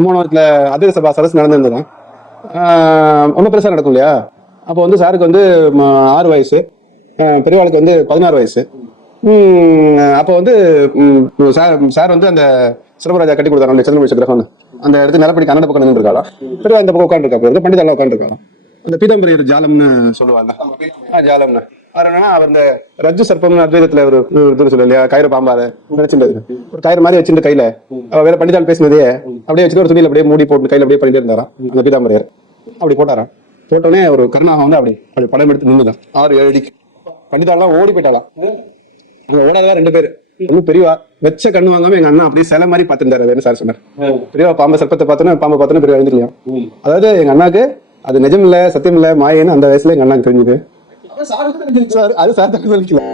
கும்பகோணத்துல அதிர சபா சதஸ் நடந்திருந்ததான் ரொம்ப பெருசா நடக்கும் இல்லையா. அப்போ வந்து சாருக்கு வந்து 6 வயசு, பெரியவாளுக்கு வந்து 16 வயசு. அப்போ வந்து சார் வந்து அந்த சிலம்பராஜா கட்டி கொடுத்தாரு சந்திரமணி கிரகம் அந்த இடத்துல நிலப்படி கன்னட பக்கம் நின்று இருக்காளா, பெரியவா இந்த பக்கம் உட்காந்துருக்கா, பண்டிதெல்லாம் உட்காந்துருக்காங்க. அந்த பீதாம்பரியர் ஜாலம்னு சொல்லுவாங்க, ஜாலம்னு அவர் என்னன்னா அவர் இந்த ரஜ்ஜு சர்ப்பம் அத்வைதத்துல ஒரு சொல்லு இல்லையா, கயிறு பாம்பாரு நினைச்சுட்டு ஒரு கயிறு மாதிரி வச்சுட்டு கையில வேற பண்டிதால் பேசினதே அப்படியே வச்சுட்டு ஒரு துணியில அப்படியே மூடி போட்டு கையில அப்படியே பண்ணிட்டு இருந்தாராம் அந்த பீதாம்பரியர். அப்படி போட்டாராம். போட்டோடனே ஒரு கருணாகம் வந்து அப்படி படம் எடுத்து நின்றுதான் 6-7 அடிக்கு. பண்டிதாலாம் ஓடி போயிட்டாலாம். அங்க ஓடாதவா 2 பேர். இன்னும் பெரியவா வெச்ச கண்ணு வாங்காம எங்க அண்ணா அப்படியே சிலை மாதிரி பாத்துட்டாரு சார் சொன்னார். பெரியவா பாம்பு சர்ப்பத்தை பார்த்தோன்னா பாம்பை பார்த்தோன்னா பெரிய எழுந்திரியா. அதாவது எங்க அண்ணாக்கு அது நிஜம் இல்ல சத்தியம் இல்ல மாயன்னு அந்த வயசுல எங்க அண்ணாக்கு தெரிஞ்சுது. அது சார் சொல்லிக்கலாம்.